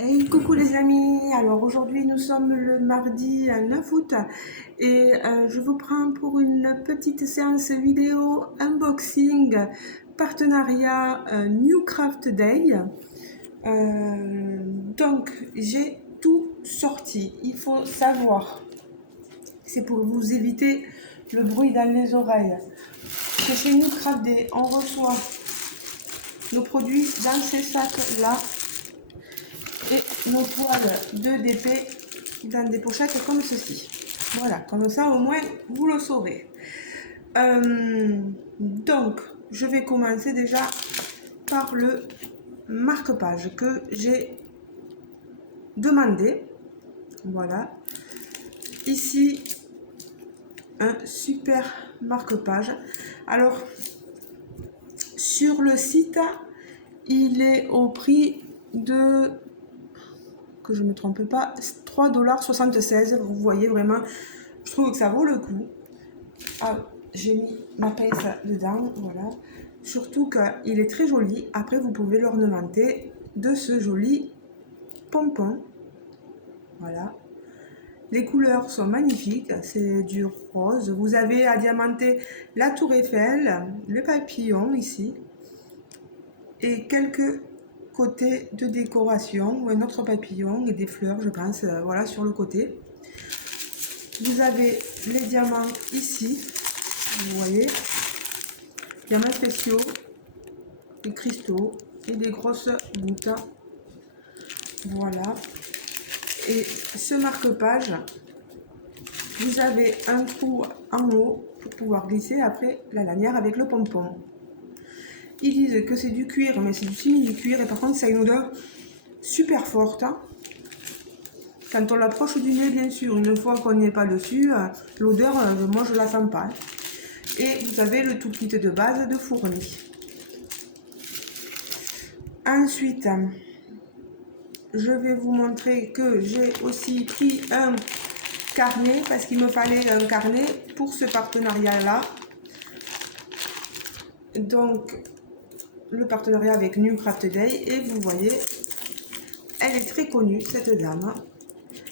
Hey, coucou les amis, alors aujourd'hui nous sommes le mardi 9 août et je vous prends pour une petite séance vidéo unboxing partenariat New Craft Day. Donc j'ai tout sorti, il faut savoir, c'est pour vous éviter le bruit dans les oreilles, que chez New Craft Day on reçoit nos produits dans ces sacs là et nos toiles de DP dans des pochettes comme ceci. Voilà, comme ça au moins vous le saurez. Donc, je vais commencer déjà par le marque-page que j'ai demandé. Voilà. Ici, un super marque-page. Alors, sur le site, il est au prix de, que je ne me trompe pas, 3,76 $. Vous voyez vraiment, je trouve que ça vaut le coup. Ah, j'ai mis ma pince dedans, voilà. Surtout qu'il est très joli. Après, vous pouvez l'ornementer de ce joli pompon. Voilà. Les couleurs sont magnifiques, c'est du rose. Vous avez à diamanter la tour Eiffel, le papillon ici, et quelques côtés de décoration, un autre papillon et des fleurs, je pense, voilà, sur le côté. Vous avez les diamants ici, vous voyez, diamants spéciaux, des cristaux et des grosses gouttes. Voilà. Et ce marque-page, vous avez un trou en haut pour pouvoir glisser après la lanière avec le pompon. Ils disent que c'est du cuir, mais c'est du simili-cuir et par contre ça a une odeur super forte. Quand on l'approche du nez, bien sûr, une fois qu'on n'est pas dessus, l'odeur, moi je la sens pas. Et vous avez le tout kit de base de fourni. Ensuite, je vais vous montrer que j'ai aussi pris un carnet parce qu'il me fallait un carnet pour ce partenariat là. Donc le partenariat avec New Craft Day, et vous voyez, elle est très connue cette dame.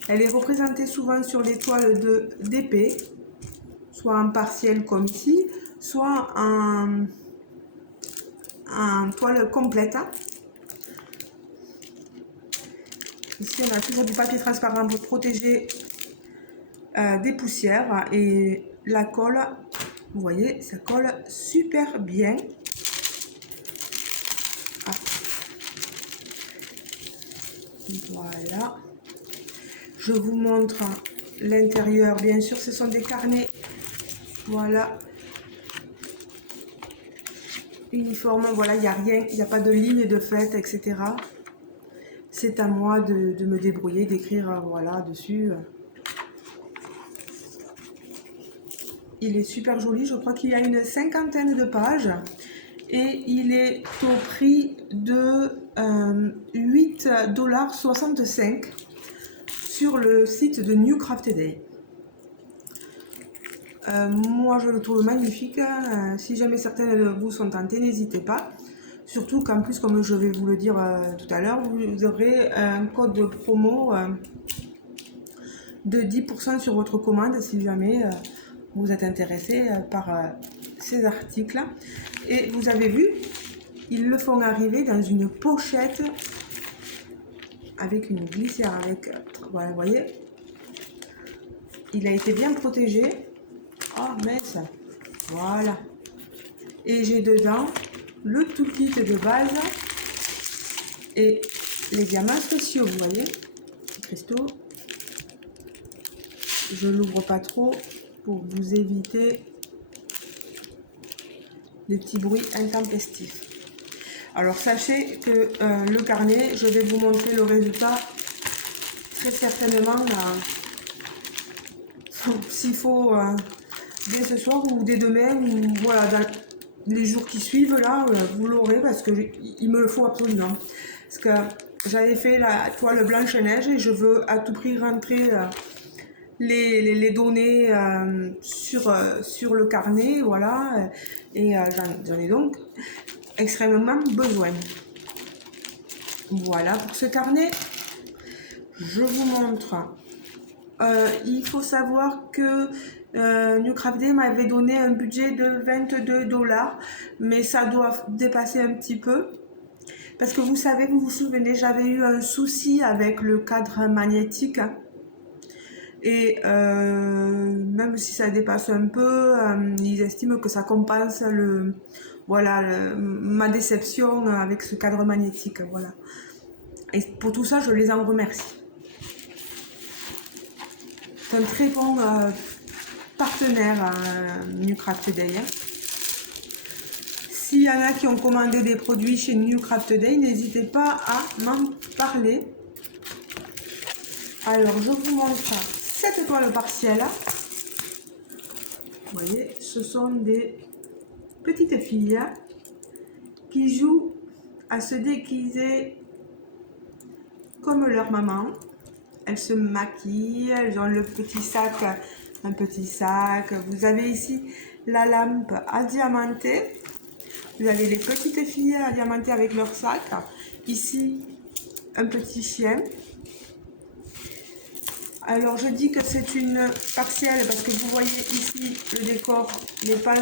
Elle est représentée souvent sur les toiles de d'épée, soit en partiel comme ici, soit en toile complète. Ici on a toujours du papier transparent pour protéger des poussières, et la colle, vous voyez, ça colle super bien. Ah. Voilà, je vous montre l'intérieur. Bien sûr, ce sont des carnets, voilà, uniforme, voilà, il n'y a rien, il n'y a pas de ligne de fête, etc. C'est à moi de me débrouiller, d'écrire, voilà, dessus. Il est super joli, je crois qu'il y a une cinquantaine de pages et il est au prix de 8,65 $ sur le site de New Craft Day. Moi je le trouve magnifique. Si jamais certaines de vous sont tentées, n'hésitez pas. Surtout qu'en plus, comme je vais vous le dire tout à l'heure, vous aurez un code de promo de 10% sur votre commande si jamais vous êtes intéressé par ces articles. Et vous avez vu, ils le font arriver dans une pochette avec une glissière, avec, voilà, vous voyez, il a été bien protégé. Ah mince, voilà. Et j'ai dedans le tout kit de base et les diamants spéciaux, vous voyez, les cristaux. Je l'ouvre pas trop pour vous éviter des petits bruits intempestifs. Alors sachez que le carnet, je vais vous montrer le résultat très certainement s'il faut dès ce soir ou dès demain, ou voilà, dans les jours qui suivent là, vous l'aurez parce que il me le faut absolument. Parce que j'avais fait la toile blanche neige et je veux à tout prix rentrer les données sur le carnet, voilà, et j'en ai donc extrêmement besoin. Voilà pour ce carnet. je vous montre. Il faut savoir que New Craft Day m'avait donné un budget de 22 $, mais ça doit dépasser un petit peu. Parce que vous savez, vous vous souvenez, j'avais eu un souci avec le cadre magnétique. Et même si ça dépasse un peu, ils estiment que ça compense ma déception avec ce cadre magnétique. Voilà. Et pour tout ça, je les en remercie. C'est un très bon partenaire, New Craft Day. S'il y en a qui ont commandé des produits chez New Craft Day, n'hésitez pas à m'en parler. Alors, je vous montre cette toile partielle. Vous voyez, ce sont des petites filles qui jouent à se déguiser comme leur maman. Elles se maquillent, elles ont le petit sac, un petit sac. Vous avez ici la lampe à diamanter. Vous avez les petites filles à diamanter avec leur sac. Ici, un petit chien. Alors, je dis que c'est une partielle parce que vous voyez ici le décor n'est pas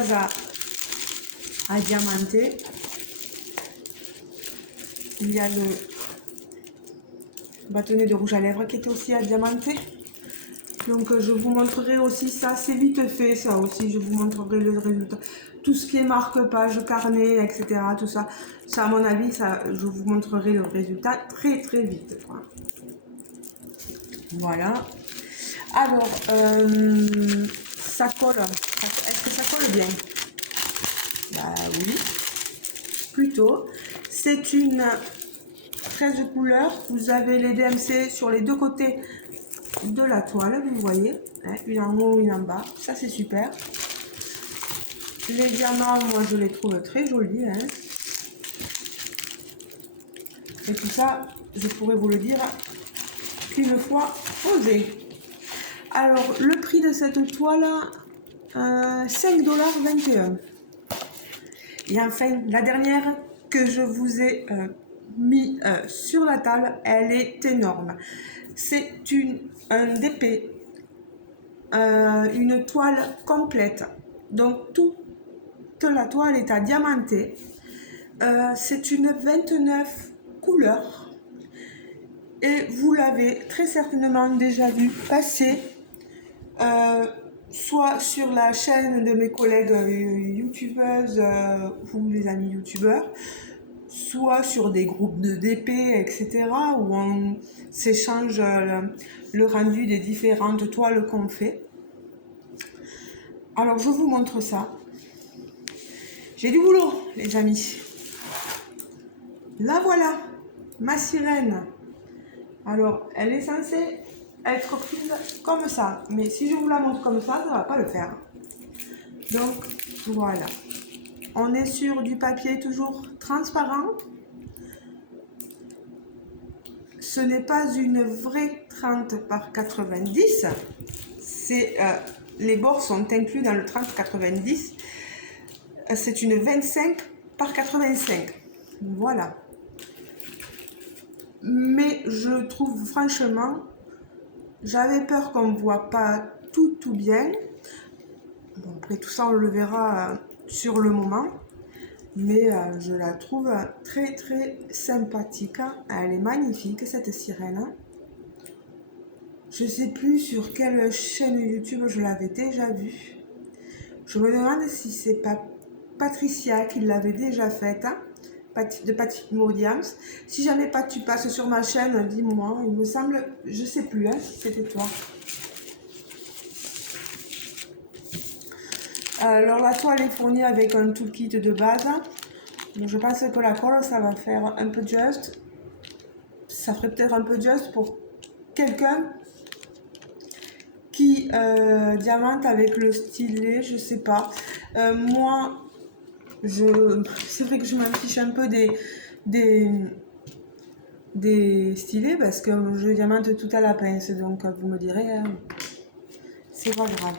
à diamanter. Il y a le bâtonnet de rouge à lèvres qui est aussi à diamanter. Donc, je vous montrerai aussi ça. C'est vite fait, ça aussi. Je vous montrerai le résultat. Tout ce qui est marque-page, carnet, etc. Tout ça, ça à mon avis, ça, je vous montrerai le résultat très très vite. Voilà. Alors, ça colle. Est-ce que ça colle bien? Bah oui, plutôt. C'est une 13 couleurs. Vous avez les DMC sur les deux côtés de la toile, vous voyez. Hein, une en haut, une en bas. Ça, c'est super. Les diamants, moi, je les trouve très jolis. Hein. Et tout ça, je pourrais vous le dire qu'une fois posé. Alors, le prix de cette toile, 5,21 $. Et enfin, la dernière que je vous ai mis sur la table, elle est énorme. C'est un DP, une toile complète. Donc, toute la toile est à diamanter. C'est une 29 couleurs. Et vous l'avez très certainement déjà vu passer soit sur la chaîne de mes collègues youtubeuses ou les amis youtubeurs, soit sur des groupes de DP, etc., où on s'échange le rendu des différentes toiles qu'on fait. Alors, je vous montre ça. J'ai du boulot, les amis. La voilà, ma sirène. Alors, elle est censée être prise comme ça. Mais si je vous la montre comme ça ne va pas le faire. Donc, voilà. On est sur du papier toujours transparent. Ce n'est pas une vraie 30 par 90. Les bords sont inclus dans le 30-90. C'est une 25 par 85. Voilà. Mais je trouve franchement, j'avais peur qu'on ne voit pas tout bien. Bon, après tout ça, on le verra sur le moment. Mais je la trouve très très sympathique. Elle est magnifique, cette sirène. Je ne sais plus sur quelle chaîne YouTube je l'avais déjà vue. Je me demande si c'est pas Patricia qui l'avait déjà faite. De Patrick Williams. Si jamais pas tu passes sur ma chaîne, dis-moi. Il me semble, je sais plus si c'était toi. Alors la toile est fournie avec un toolkit de base. Donc, je pense que la colle, ça va faire un peu juste. Ça ferait peut-être un peu juste pour quelqu'un qui diamante avec le stylet, je sais pas. Moi, c'est vrai que je m'en fiche un peu des stylets parce que je diamante tout à la pince, donc vous me direz, c'est pas grave.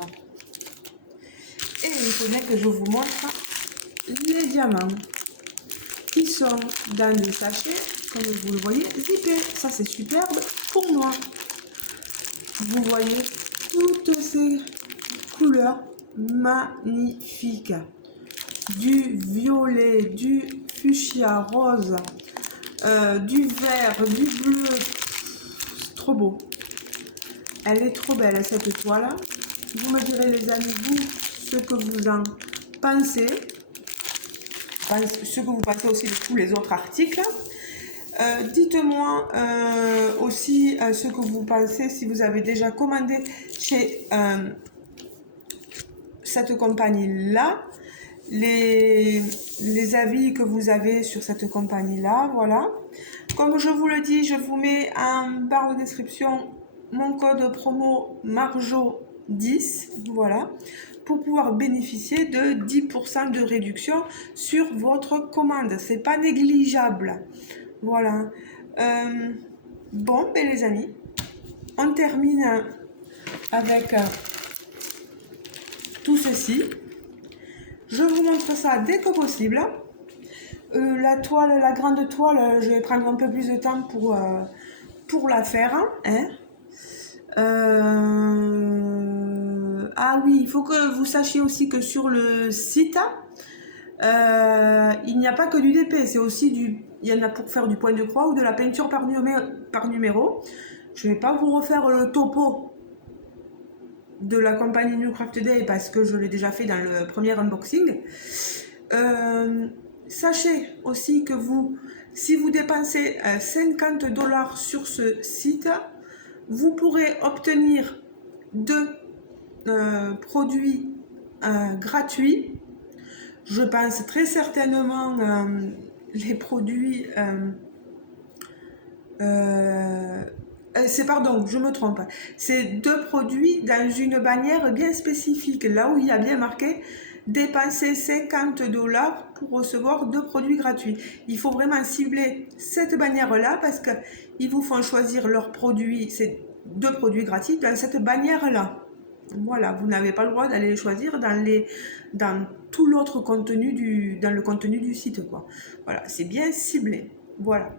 Et il faut bien que je vous montre les diamants qui sont dans des sachets comme vous le voyez, zippé. Ça, c'est superbe pour moi. Vous voyez toutes ces couleurs magnifiques. Du violet, du fuchsia rose, du vert, du bleu. C'est trop beau. Elle est trop belle, cette toile. Vous me direz, les amis, vous, ce que vous en pensez. Ce que vous pensez aussi de tous les autres articles. Dites-moi aussi ce que vous pensez, si vous avez déjà commandé chez cette compagnie-là, les avis que vous avez sur cette compagnie-là, voilà. Comme je vous le dis, je vous mets en barre de description mon code promo MARJO10, voilà, pour pouvoir bénéficier de 10% de réduction sur votre commande. C'est pas négligeable. Voilà. Bon, ben les amis, on termine avec tout ceci. Je vous montre ça dès que possible. La toile, la grande toile, je vais prendre un peu plus de temps pour la faire. Hein. Ah oui, il faut que vous sachiez aussi que sur le site, il n'y a pas que du DP, c'est aussi il y en a pour faire du point de croix ou de la peinture par numéro. Je ne vais pas vous refaire le topo de la compagnie New Craft Day parce que je l'ai déjà fait dans le premier unboxing. Sachez aussi que si vous dépensez 50 $ sur ce site, vous pourrez obtenir 2 produits gratuits. Je pense très certainement les produits... pardon, je me trompe. C'est 2 produits dans une bannière bien spécifique, là où il y a bien marqué dépenser 50 $ pour recevoir 2 produits gratuits. Il faut vraiment cibler cette bannière-là parce qu'ils vous font choisir leurs produits, ces 2 produits gratuits dans cette bannière-là. Voilà, vous n'avez pas le droit d'aller les choisir dans tout l'autre contenu dans le contenu du site, quoi. Voilà, c'est bien ciblé. Voilà.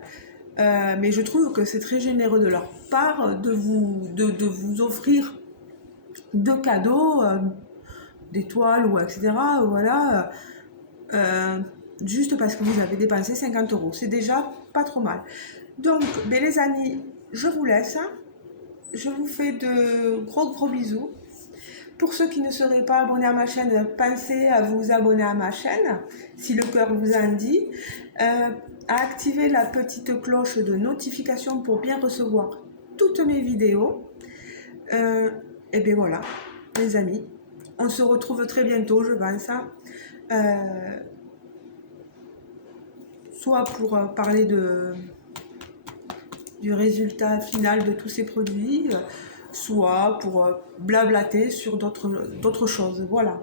Mais je trouve que c'est très généreux de leur part de vous offrir 2 cadeaux, des toiles ou etc. Voilà, juste parce que vous avez dépensé 50 €. C'est déjà pas trop mal. Donc, ben les amis, je vous laisse. Je vous fais de gros bisous. Pour ceux qui ne seraient pas abonnés à ma chaîne, pensez à vous abonner à ma chaîne, si le cœur vous en dit. À activer la petite cloche de notification pour bien recevoir toutes mes vidéos. Et bien voilà, les amis, on se retrouve très bientôt, je pense. Soit pour parler du résultat final de tous ces produits, soit pour blablater sur d'autres choses. Voilà.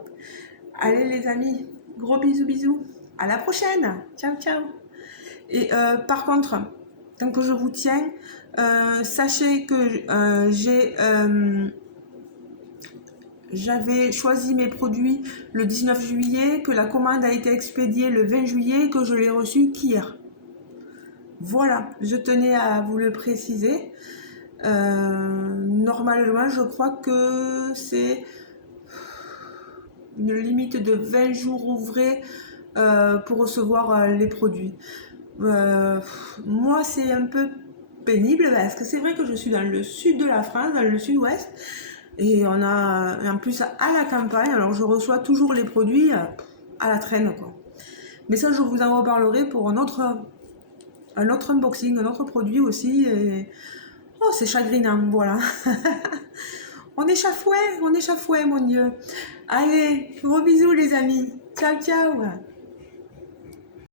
Allez les amis, gros bisous. À la prochaine. Ciao. Et par contre, tant que je vous tiens, sachez que j'avais choisi mes produits le 19 juillet, que la commande a été expédiée le 20 juillet, que je l'ai reçue qu'hier. Voilà, je tenais à vous le préciser. Normalement, je crois que c'est une limite de 20 jours ouvrés pour recevoir les produits. Moi, c'est un peu pénible parce que c'est vrai que je suis dans le sud de la France, dans le sud-ouest, et on a en plus à la campagne, alors je reçois toujours les produits à la traîne, quoi. Mais ça, je vous en reparlerai pour un autre unboxing, un autre produit aussi. Et... oh, c'est chagrinant, voilà. On échafouait, mon Dieu. Allez, gros bisous les amis. Ciao.